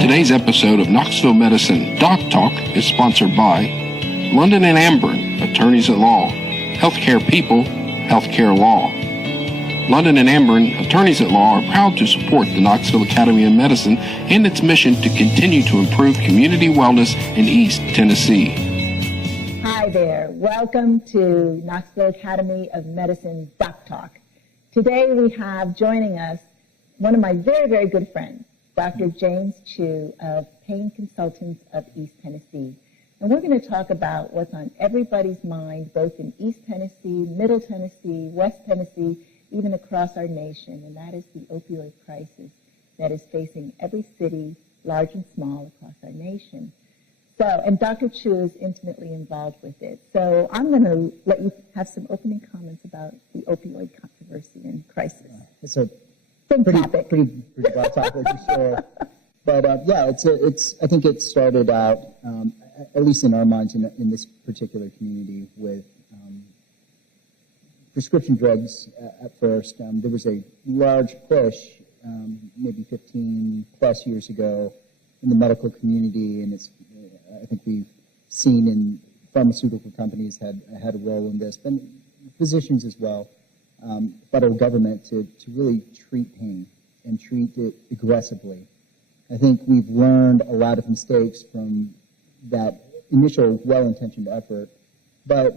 Today's episode of Knoxville Medicine DocTalk is sponsored by London and Amburn, attorneys at law, healthcare people, healthcare law. London and Amburn, attorneys at law, are proud to support the Knoxville Academy of Medicine and its mission to continue to improve community wellness in East Tennessee. Hi there. Welcome to Knoxville Academy of Medicine DocTalk. Today we have joining us one of my very, very good friends, Dr. James Choo of Pain Consultants of East Tennessee. And we're going to talk about what's on everybody's mind, both in East Tennessee, Middle Tennessee, West Tennessee, even across our nation, and that is the opioid crisis that is facing every city, large and small, across our nation. So, and Dr. Choo is intimately involved with it. So I'm going to let you have some opening comments about the opioid controversy and crisis. It's a pretty broad topic for sure. But I think it started out, at least in our minds, in this particular community, with prescription drugs at first. There was a large push, maybe 15 plus years ago, in the medical community, and I think we've seen in pharmaceutical companies had a role in this, but physicians as well, federal government to really treat pain and treat it aggressively. I think we've learned a lot of mistakes from that initial well-intentioned effort, but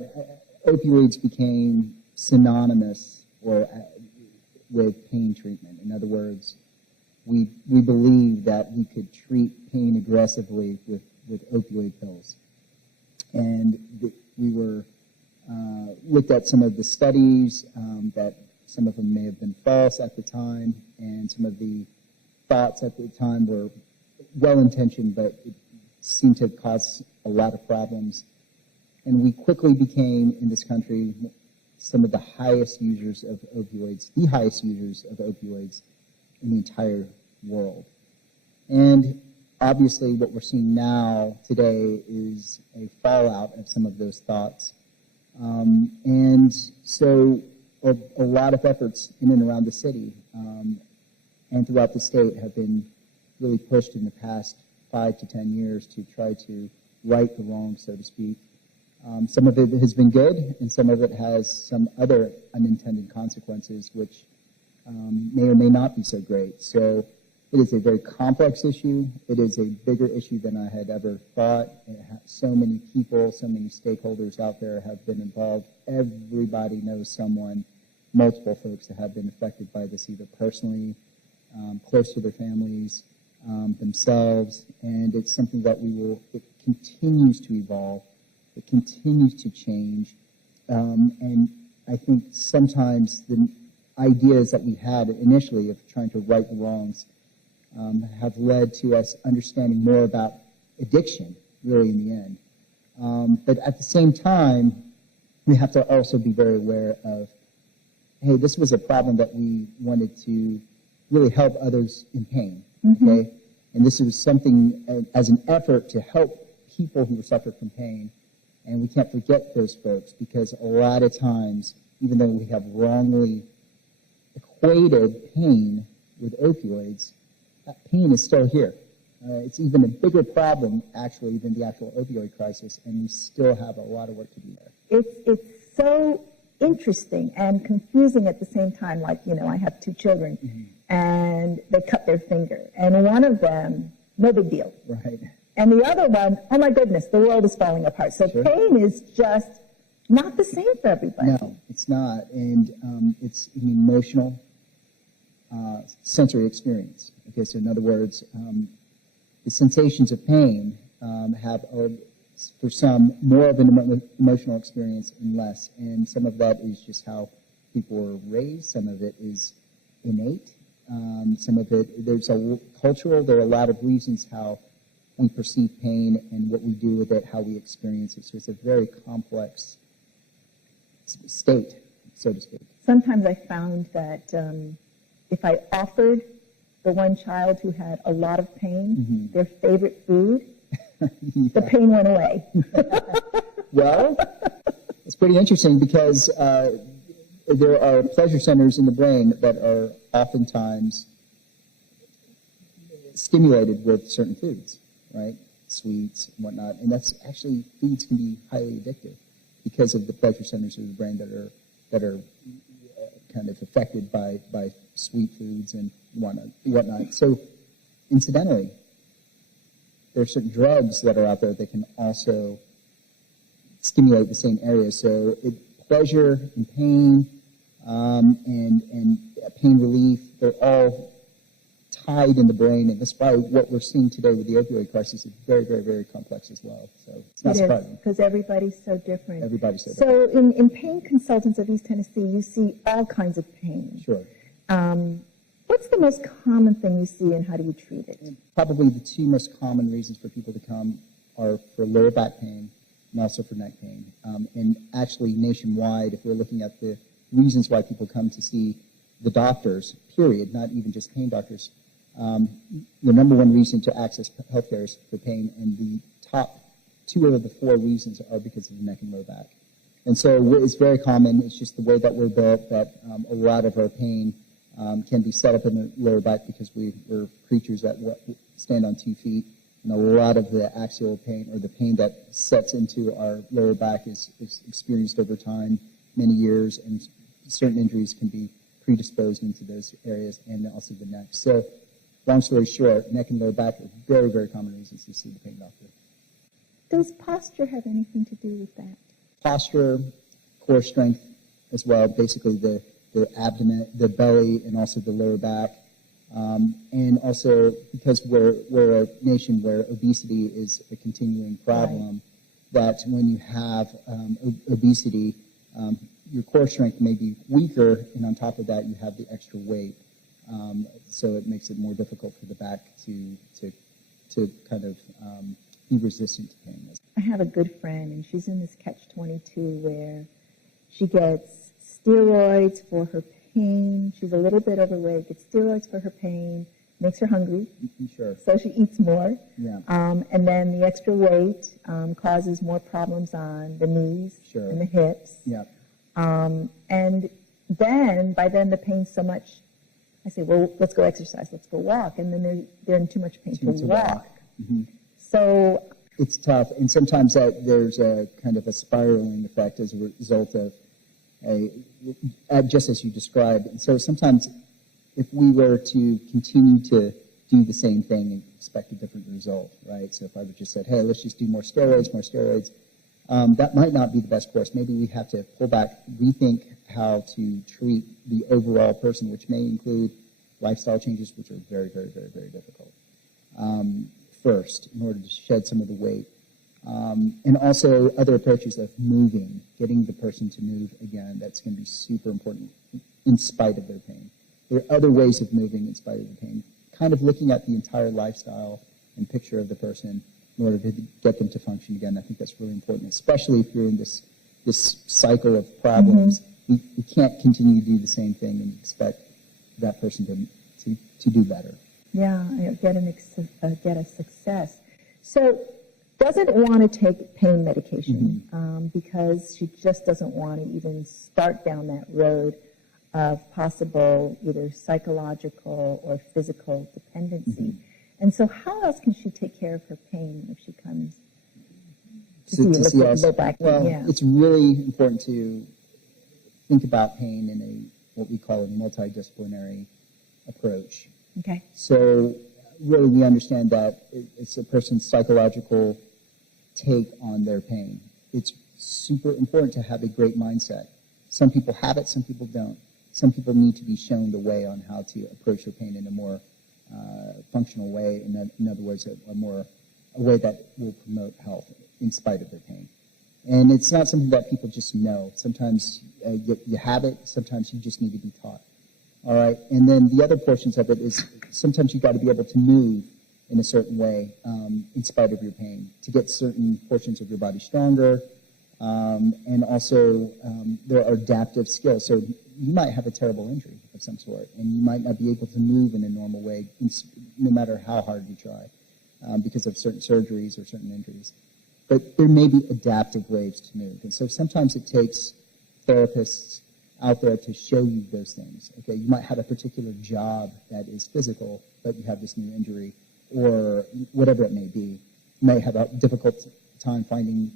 opioids became synonymous with pain treatment. In other words, we believed that we could treat pain aggressively with opioid pills. And we were looked at some of the studies that some of them may have been false at the time, and some of the thoughts at the time were well-intentioned, but it seemed to cause a lot of problems. And we quickly became, in this country, some of the highest users of opioids, the highest users of opioids in the entire world. And obviously what we're seeing now today is a fallout of some of those thoughts. And so a lot of efforts in and around the city and throughout the state have been really pushed in the past 5 to 10 years to try to right the wrong, so to speak. Some of it has been good, and some of it has some other unintended consequences, which may or may not be so great. So it is a very complex issue. It is a bigger issue than I had ever thought. So many people, so many stakeholders out there have been involved. Everybody knows someone, multiple folks that have been affected by this, either personally, close to their families, themselves, and it's something that it continues to evolve. It continues to change, and I think sometimes the ideas that we had initially of trying to right the wrongs have led to us understanding more about addiction, really, in the end. But at the same time, we have to also be very aware of, hey, this was a problem that we wanted to really help others in pain, okay? And this was something as an effort to help people who suffer from pain. And we can't forget those folks, because a lot of times, even though we have wrongly equated pain with opioids, that pain is still here. It's even a bigger problem, actually, than the actual opioid crisis, and we still have a lot of work to do there. It's so interesting and confusing at the same time. Like, I have 2 children, and they cut their finger, and one of them, no big deal. Right. And the other one, oh my goodness, the world is falling apart. So Sure. Pain is just not the same for everybody. No, it's not. And it's an emotional, sensory experience. Okay, so in other words, the sensations of pain have, for some, more of an emotional experience and less. And some of that is just how people were raised. Some of it is innate. Some of it, there are a lot of reasons how we perceive pain and what we do with it, how we experience it. So it's a very complex state, so to speak. Sometimes I found that if I offered the one child who had a lot of pain their favorite food, the pain went away. Well, it's pretty interesting because there are pleasure centers in the brain that are oftentimes stimulated with certain foods, right? Sweets and whatnot. And that's actually, foods can be highly addictive because of the pleasure centers of the brain that are kind of affected by sweet foods and whatnot. So incidentally, there are certain drugs that are out there that can also stimulate the same areas. So pleasure and pain and pain relief, they're all tied in the brain, and that's why what we're seeing today with the opioid crisis is very, very, very complex as well. So it's not surprising. Because everybody's so different. Everybody's so different. So in pain consultants of East Tennessee, you see all kinds of pain. Sure. What's the most common thing you see, and how do you treat it? Probably the two most common reasons for people to come are for lower back pain and also for neck pain. And actually nationwide, if we're looking at the reasons why people come to see the doctors, period, not even just pain doctors, the number one reason to access healthcare is for pain, and the top two out of the four reasons are because of the neck and lower back. And so it's very common. It's just the way that we're built that a lot of our pain can be set up in the lower back because we're creatures that stand on 2 feet, and a lot of the axial pain or the pain that sets into our lower back is experienced over time, many years, and certain injuries can be predisposed into those areas and also the neck. So long story short, neck and lower back are very, very common reasons to see the pain doctor. Does posture have anything to do with that? Posture, core strength as well, basically the abdomen, the belly, and also the lower back. And also because we're a nation where obesity is a continuing problem, that when you have obesity, your core strength may be weaker, and on top of that, you have the extra weight. So it makes it more difficult for the back to kind of be resistant to pain. I have a good friend, and she's in this catch-22 where she gets steroids for her pain. She's a little bit overweight, gets steroids for her pain, makes her hungry. Sure. So she eats more. Yeah. And then the extra weight causes more problems on the knees Sure. and the hips. Yeah. And then, by then, the pain's so much, I say, well, let's go exercise, let's go walk. And then they're in too much pain to walk. Mm-hmm. So it's tough, and sometimes there's a kind of a spiraling effect as a result of just as you described. And so sometimes if we were to continue to do the same thing and expect a different result, right? So if I would just said, hey, let's just do more steroids, that might not be the best course. Maybe we have to pull back, rethink how to treat the overall person, which may include lifestyle changes, which are very, very, very, very difficult. First, in order to shed some of the weight. And also other approaches of moving, getting the person to move again. That's going to be super important in spite of their pain. There are other ways of moving in spite of the pain. Kind of looking at the entire lifestyle and picture of the person in order to get them to function again. I think that's really important, especially if you're in this cycle of problems. Mm-hmm. We can't continue to do the same thing and expect that person to do better. Yeah, get a success. So doesn't want to take pain medication because she just doesn't want to even start down that road of possible either psychological or physical dependency. Mm-hmm. And so how else can she take care of her pain if she comes to see us? Well, it's really important to think about pain in what we call a multidisciplinary approach. Okay. So really we understand that it's a person's psychological take on their pain. It's super important to have a great mindset. Some people have it, some people don't. Some people need to be shown the way on how to approach their pain in a more functional way, in other words, a way that will promote health in spite of their pain. And it's not something that people just know. Sometimes you have it, sometimes you just need to be taught. All right, and then the other portions of it is sometimes you've got to be able to move in a certain way in spite of your pain to get certain portions of your body stronger. And also there are adaptive skills. So you might have a terrible injury of some sort, and you might not be able to move in a normal way no matter how hard you try because of certain surgeries or certain injuries. But there may be adaptive ways to move. And so sometimes it takes therapists out there to show you those things. Okay, you might have a particular job that is physical, but you have this new injury, or whatever it may be. You may have a difficult time finding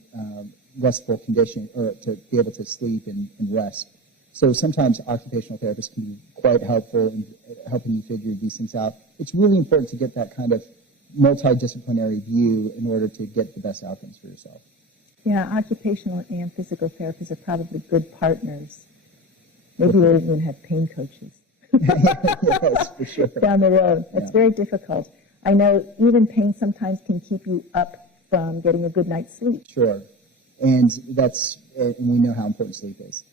restful condition, or to be able to sleep and rest. So sometimes occupational therapists can be quite helpful in helping you figure these things out. It's really important to get that kind of multidisciplinary view in order to get the best outcomes for yourself. Yeah, occupational and physical therapists are probably good partners. Maybe we'll even have pain coaches. Yes, for sure. Down the road. That's very difficult. I know even pain sometimes can keep you up from getting a good night's sleep. Sure. And we know how important sleep is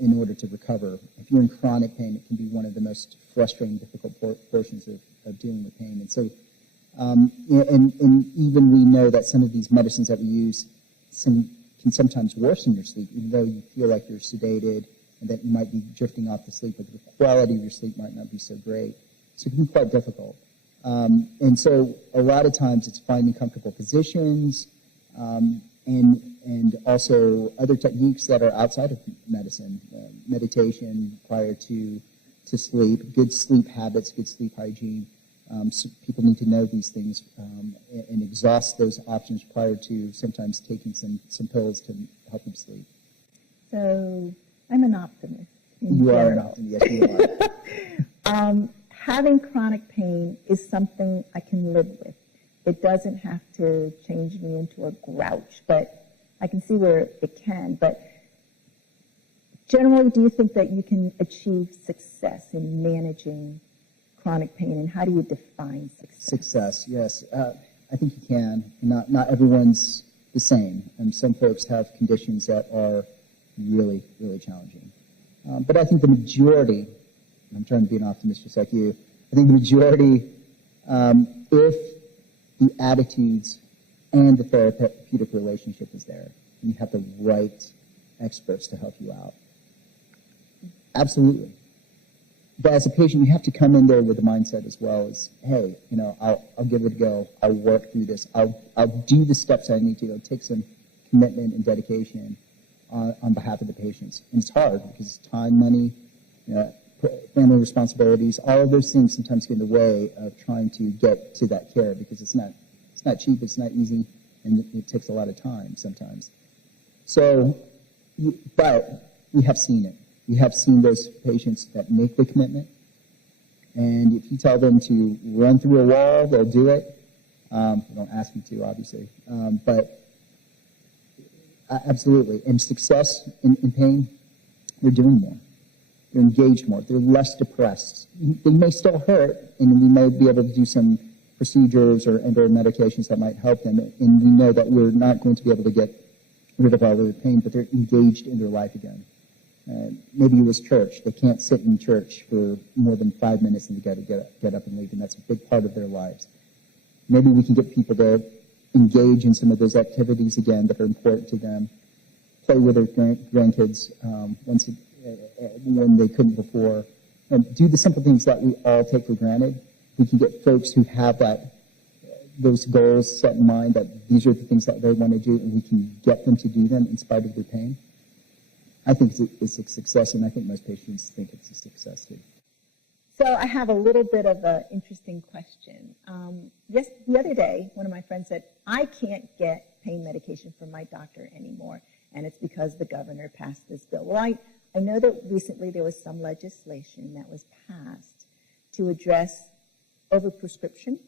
in order to recover. If you're in chronic pain, it can be one of the most frustrating, difficult portions of dealing with pain. And so, and even we know that some of these medicines that we use can sometimes worsen your sleep, even though you feel like you're sedated and that you might be drifting off to sleep, but the quality of your sleep might not be so great. So it can be quite difficult. And so a lot of times it's finding comfortable positions, and also other techniques that are outside of medicine, meditation prior to sleep, good sleep habits, good sleep hygiene. So people need to know these things and exhaust those options prior to sometimes taking some pills to help them sleep. So I'm an optimist. You are an optimist, yes, you are. Having chronic pain is something I can live with. It doesn't have to change me into a grouch, but I can see where it can. But generally, do you think that you can achieve success in managing chronic pain, and how do you define success? Success, yes. I think you can. Not everyone's the same, and some folks have conditions that are really, really challenging. But I think the majority, I'm trying to be an optimist just like you, I think the majority, if the attitudes and the therapeutic relationship is there, and you have the right experts to help you out. Absolutely. But as a patient, you have to come in there with the mindset as well as, hey, I'll give it a go. I'll work through this. I'll do the steps I need to. It'll take some commitment and dedication on behalf of the patients. And it's hard because time, money, family responsibilities, all of those things sometimes get in the way of trying to get to that care because it's not cheap, it's not easy, and it takes a lot of time sometimes. So, but we have seen it. We have seen those patients that make the commitment, and if you tell them to run through a wall, they'll do it. Don't ask me to, obviously, but absolutely. And success in pain, they're doing more. They're engaged more. They're less depressed. They may still hurt, and we may be able to do some procedures or medications that might help them. And we know that we're not going to be able to get rid of all of their pain, but they're engaged in their life again. Maybe it was church. They can't sit in church for more than 5 minutes and they got to get up and leave, and that's a big part of their lives. Maybe we can get people to engage in some of those activities again that are important to them. Play with their grandkids when they couldn't before. And do the simple things that we all take for granted. We can get folks who have those goals set in mind that these are the things that they want to do, and we can get them to do them in spite of their pain. I think it's a success, and I think most patients think it's a success too. So I have a little bit of an interesting question. The other day, one of my friends said, I can't get pain medication from my doctor anymore, and it's because the governor passed this bill. Well, I know that recently there was some legislation that was passed to address overprescription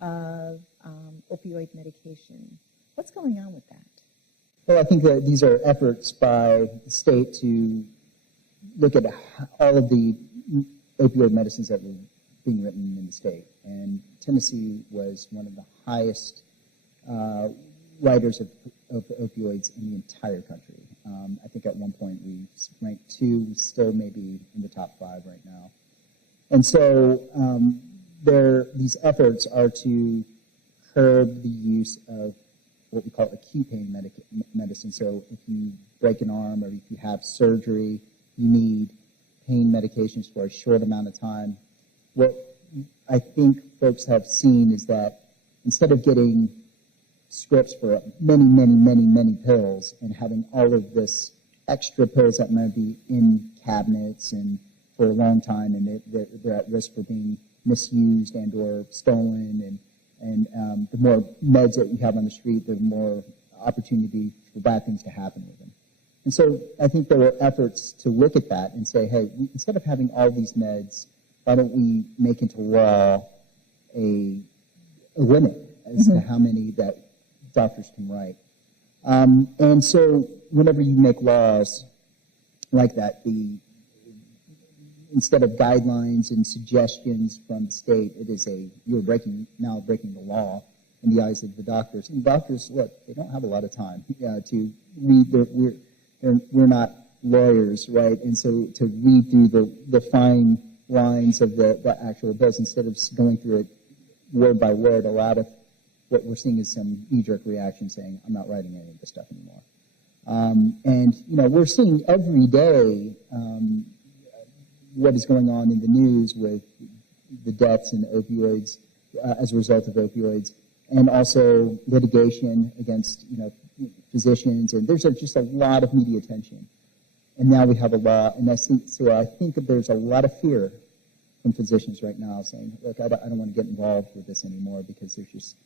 of opioid medication. What's going on with that? Well, I think that these are efforts by the state to look at all of the opioid medicines that were being written in the state. And Tennessee was one of the highest writers of opioids in the entire country. I think at one point we ranked 2, we still maybe in the top 5 right now. And so these efforts are to curb the use of what we call acute pain medicine. So if you break an arm or if you have surgery, you need pain medications for a short amount of time. What I think folks have seen is that instead of getting scripts for many pills and having all of this extra pills that might be in cabinets and for a long time and they're at risk for being misused and or stolen, and the more meds that you have on the street, the more opportunity for bad things to happen with them. And so I think there were efforts to look at that and say, hey, instead of having all these meds, why don't we make into law a limit as to how many that doctors can write? And so whenever you make laws like that, instead of guidelines and suggestions from the state, it is you're now breaking the law in the eyes of the doctors. And doctors, look, they don't have a lot of time to read. We're not lawyers, right? And so to read through the fine lines of the actual bills instead of going through it word by word, a lot of what we're seeing is some knee-jerk reaction saying, I'm not writing any of this stuff anymore. And, we're seeing every day what is going on in the news with the deaths and opioids as a result of opioids, and also litigation against, physicians. And there's just a lot of media attention. And now we have a law, and I think that there's a lot of fear from physicians right now saying, look, I don't want to get involved with this anymore because this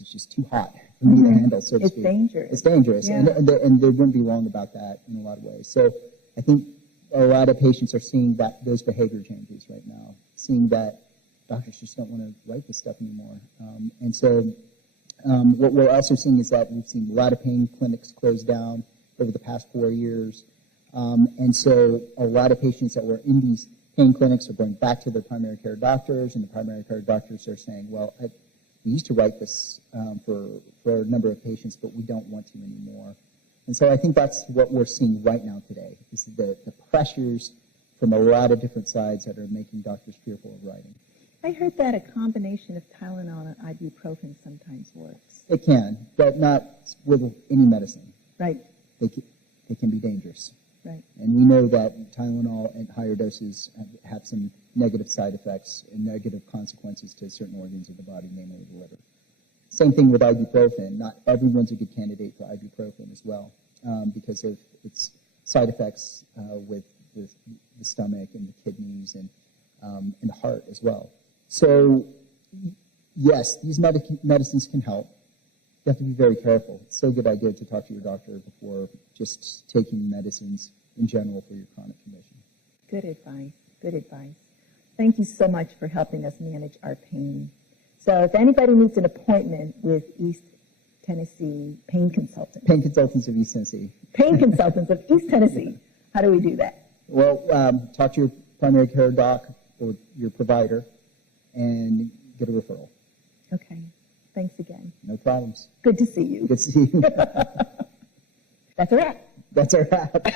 is just too hot for me to handle, so to speak. It's dangerous. It's dangerous, yeah. and they wouldn't be wrong about that in a lot of ways. So I think a lot of patients are seeing those behavior changes right now, seeing that doctors just don't want to write this stuff anymore. And so what we're also seeing is that we've seen a lot of pain clinics close down over the past 4 years. And so a lot of patients that were in these pain clinics are going back to their primary care doctors, and the primary care doctors are saying, well, we used to write this for a number of patients, but we don't want to anymore. And so I think that's what we're seeing right now today, is the pressures from a lot of different sides that are making doctors fearful of writing. I heard that a combination of Tylenol and ibuprofen sometimes works. It can, but not with any medicine. Right. They can be dangerous. Right. And we know that Tylenol at higher doses have some negative side effects and negative consequences to certain organs of the body, namely the liver. Same thing with ibuprofen. Not everyone's a good candidate for ibuprofen as well because of its side effects with the stomach and the kidneys and the heart as well. So, yes, these medicines can help. You have to be very careful. It's still a good idea to talk to your doctor before just taking medicines in general for your chronic condition. Good advice. Good advice. Thank you so much for helping us manage our pain. So if anybody needs an appointment with East Tennessee Pain Consultants. Pain Consultants of East Tennessee. Pain Consultants of East Tennessee. How do we do that? Well, talk to your primary care doc or your provider and get a referral. Okay. Thanks again. No problems. Good to see you. Good to see you. That's a wrap. That's a wrap.